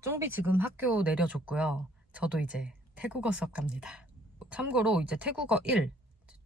쫑비 지금 학교 내려줬고요. 저도 이제 태국어 수업 갑니다. 참고로 이제 태국어 1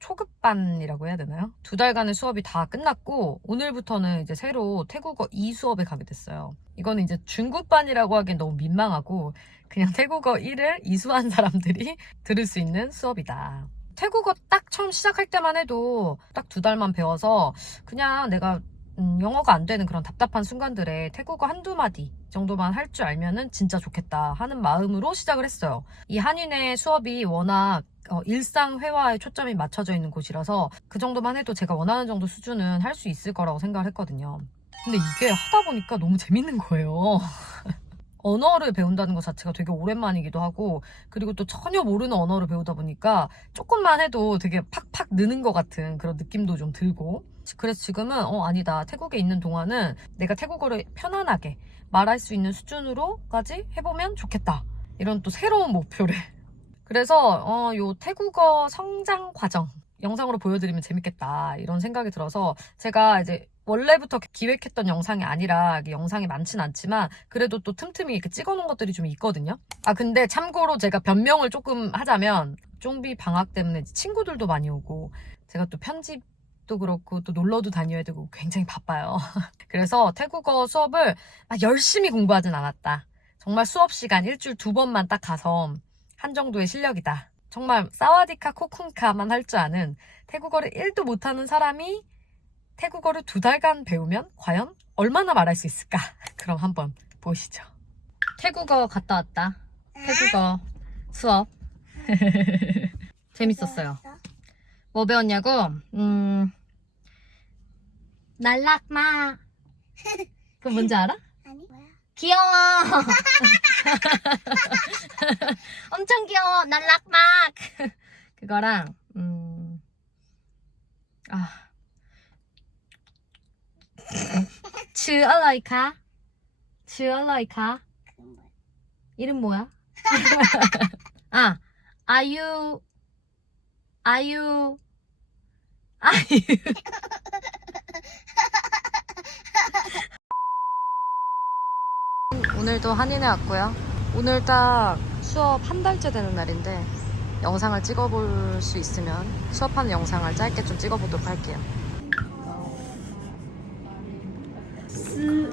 초급반이라고 해야 되나요? 두 달간의 수업이 다 끝났고 오늘부터는 이제 새로 태국어 2 수업에 가게 됐어요. 이거는 이제 중급반이라고 하기엔 너무 민망하고 그냥 태국어 1을 이수한 사람들이 들을 수 있는 수업이다. 태국어 딱 처음 시작할 때만 해도 딱 두 달만 배워서 그냥 내가 음, 영어가 안 되는 그런 답답한 순간들에 태국어 한두 마디 정도만 할 줄 알면은 진짜 좋겠다 하는 마음으로 시작을 했어요. 이 한인의 수업이 워낙 어, 일상 회화에 초점이 맞춰져 있는 곳이라서 그 정도만 해도 제가 원하는 정도 수준은 할 수 있을 거라고 생각을 했거든요. 근데 이게 하다 보니까 너무 재밌는 거예요. 언어를 배운다는 것 자체가 되게 오랜만이기도 하고 그리고 또 전혀 모르는 언어를 배우다 보니까 조금만 해도 되게 팍팍 느는 것 같은 그런 느낌도 좀 들고 그래서 지금은 어 아니다. 태국에 있는 동안은 내가 태국어를 편안하게 말할 수 있는 수준으로까지 해보면 좋겠다. 이런 또 새로운 목표를. 그래서 어요 태국어 성장 과정 영상으로 보여드리면 재밌겠다. 이런 생각이 들어서 제가 이제 원래부터 기획했던 영상이 아니라 영상이 많진 않지만 그래도 또 틈틈이 이렇게 찍어놓은 것들이 좀 있거든요. 아 근데 참고로 제가 변명을 조금 하자면 쫑비 방학 때문에 친구들도 많이 오고 제가 또 편집 도 그렇고 또 놀러도 다녀야 되고 굉장히 바빠요. 그래서 태국어 수업을 막 열심히 공부하진 않았다. 정말 수업 시간 일주일 두 번만 딱 가서 한 정도의 실력이다. 정말 사와디카 코쿤카만 할 줄 아는 태국어를 1도 못하는 사람이 태국어를 두 달간 배우면 과연 얼마나 말할 수 있을까? 그럼 한번 보시죠. 태국어 갔다 왔다. 태국어 수업. 재밌었어요. 뭐 배웠냐고? 음, 날락마. 그 뭔지 알아? 아니 뭐야? 귀여워. 엄청 귀여워. 날락마. 그거랑, 음, 아. 즈얼러이카. 즈얼러이카. 이름 뭐야? 아, 아유, 아유, you. 오늘도 한인에 왔고요. 오늘 딱 수업 한 달째 되는 날인데 영상을 찍어볼 수 있으면 수업하는 영상을 짧게 좀 찍어보도록 할게요. ซื้อ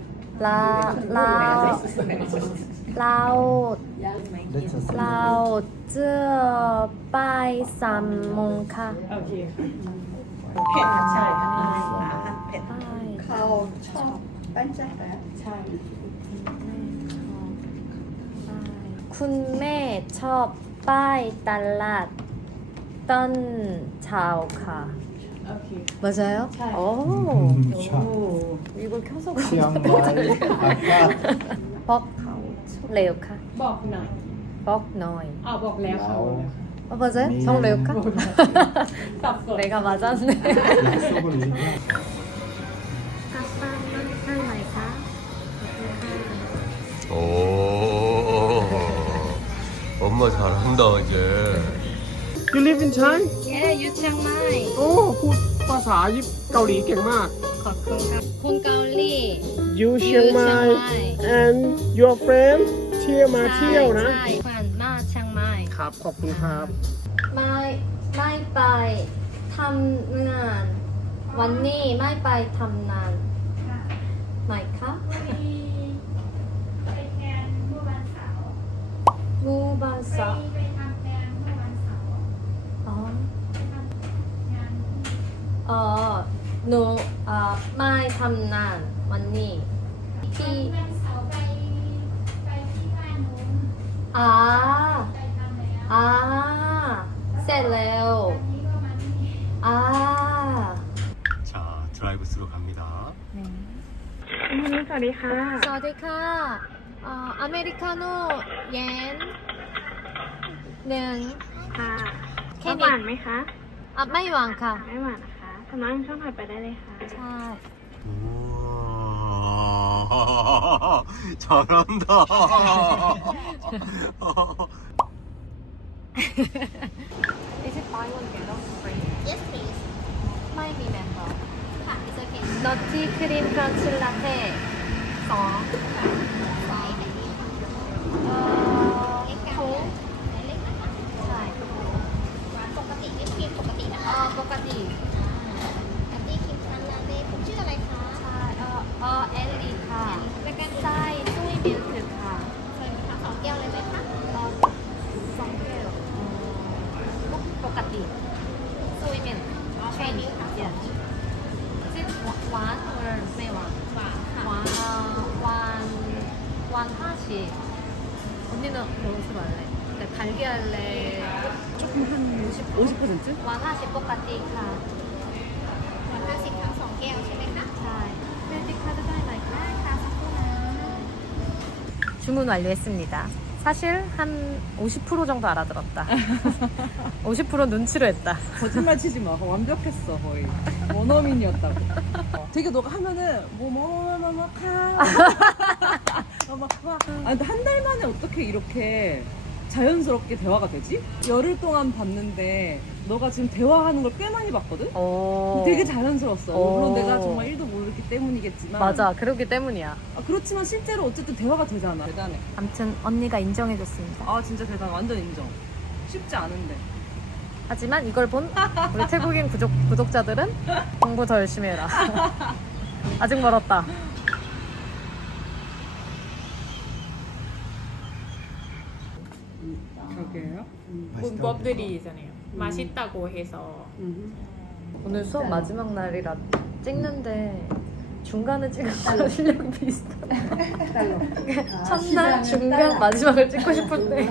ลาวราเราเราวเจอไปสามโมงค่ะโอเคเผ็ดใช่เผ็ดเขาชอบปั้นใจใช่คุณแม่ชอบป้ายตลาดต้นเช้าค่ะ 오케이. 맞아요? 잘. 오, 음, 차. 이걸 켜서 치앙마이 아까 벅 레오카บอกหน่อย 벅 너이 อ้าวบอกแล้วค่ะ 라오 어, 맞아요? 네. 정 레오카? สับสน 내가 맞았네 약속을 이기면 아빠는 할머니가 오, 엄마 잘한다 이제. You live in Thai? ยุทเชียงใหม่โอ้พูดภาษาเกาหลีเก่งมาก ขอบคุณครับคุณเกาหลี you เชียงใหม่ and your friend เที่ยวมาเที่ยวนะ ใช่ใช่นมาเชียงใหม่ ครับ ขอบคุณครับ ไม่ไม่ไปทำงาน วันนี้ไม่ไปทำงาน หนูอ่าไม่ทำงานวันนี้ที่อ่าอ่าเสร็จแล้วอ่า 자, 드라이브스루 갑니다. สวัสดีค่ะอ่าอเมริกาโน่เย็น หนึ่ง ค่ะ แค่ ห นี้ วานไหมคะ อ่ะไม่หวานค่ะ ไม่หวาน นะคะสามารถช่องถัดไปได้เลยค่ะ ใช่ 우와, 잘한다. Is it buy one get one free Yes, please. ไม่มีแมนบอล ค่ะ it's okay. นอตตี้ครีมครันชิลลาเต้สอง ไซส์ไหนดีคะ เอ่อ เล็กกลาง โค้ง ไซส์เล็กนะคะ ใช่ ปกติวิปครีมปกตินะ เอ่ คะ อปกติ 완하시. 언니는 무슨 할래? 그러니까 달걀 할래? 조금 한 50, 50%? 완하시 똑같이 가. วันห้าสิบทั้งสองแก้วใช่ไหมคะ 자, 크레딧 카드 사인 ได้ค่ะสักครู่นะ 주문 완료했습니다. 사실 한 50% 정도 알아들었다. 50% 눈치로 했다. 거짓말 치지 마. 완벽했어, 거의. 원어민이었다고. 어, 되게 너가 하면은, 뭐, 뭐, 뭐, 뭐, 카. 어. 아, 근데 한 달 만에 어떻게 이렇게 자연스럽게 대화가 되지? 열흘 동안 봤는데, 너가 지금 대화하는 걸 꽤 많이 봤거든? 오. 되게 자연스러웠어. 오. 물론 내가 정말 1도 모르기 때문이겠지만. 맞아. 그러기 때문이야. 아, 그렇지만 실제로 어쨌든 대화가 되잖아. 대단해. 아무튼 언니가 인정해줬습니다. 아, 진짜 대단해. 완전 인정. 쉽지 않은데. 하지만 이걸 본 우리 태국인 구독, 구독자들은 공부 더 열심히 해라. 아직 멀었다. 가게예요? 문법들이잖아요. 음. 뭐, 맛있다고 해서 오늘 수업 마지막 날이라 찍는데 중간에 찍어서 실력 비슷해. 첫날 중간 마지막을 찍고 싶은데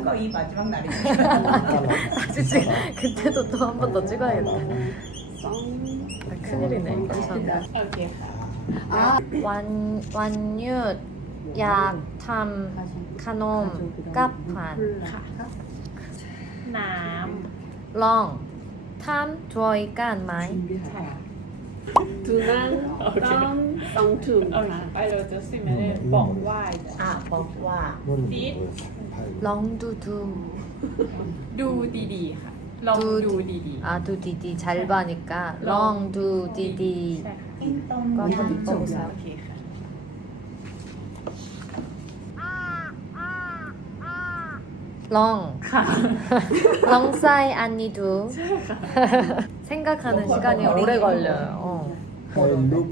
이거 이 마지막 날이 다시 찍 아, 그때도 또 한 번 더 찍어야겠다. 아, 아, 큰일이네. 감사합니다. Okay. 완 완유 ค่ะ วันวันหยุดอยากทำขนมกับขวัญ น้ ลองทำด้วยกันไหม ำต้องถึงเอานะไปเราจะสิไม่ได้บอกว่า อ่ะบอกว่า 머리 띠?ลองดูดู ดูดีๆค่ะ ลองดูดี 아ดูดีๆ잘 봐니까 ลองดูดี ๆ ใช่ค่ะ ติ้งตรง ๆก็ ยา 한번 งจบ 읽어보세요 โอเคค่ะ ่ะ ลอง ค่ะ 롱 사이 안니도 생각하는 시간이 오래 걸려요. 어. I look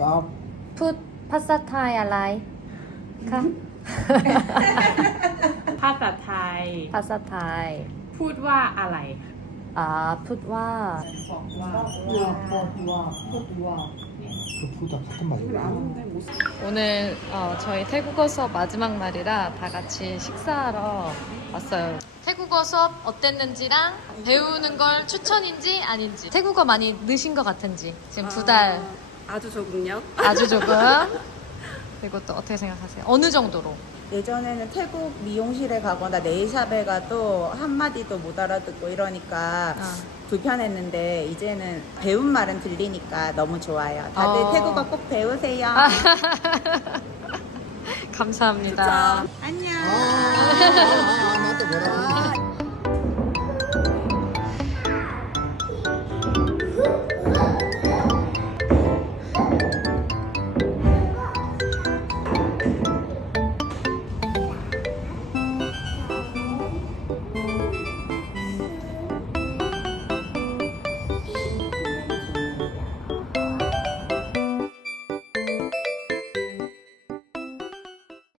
up 풋 파사타이 알라이 카 ภาษาไทย 파사타이 พูดว่าอะไร 아 풋와 그 푸다 같은 말이야. 오늘 어, 저희 태국어 수업 마지막 날이라 다 같이 식사하러 왔어요. 태국어 수업 어땠는지랑 배우는 걸 추천인지 아닌지 태국어 많이 느신 것 같은지 지금 두 달 아주 조금요. 아주 조금 그리고 또 어떻게 생각하세요? 어느 정도로? 예전에는 태국 미용실에 가거나 네일샵에 가도 한마디도 못 알아듣고 이러니까 아. 불편했는데 이제는 배운 말은 들리니까 너무 좋아요. 다들 어. 태국어 꼭 배우세요. 감사합니다. 안녕. 아, 나도 뭐라고.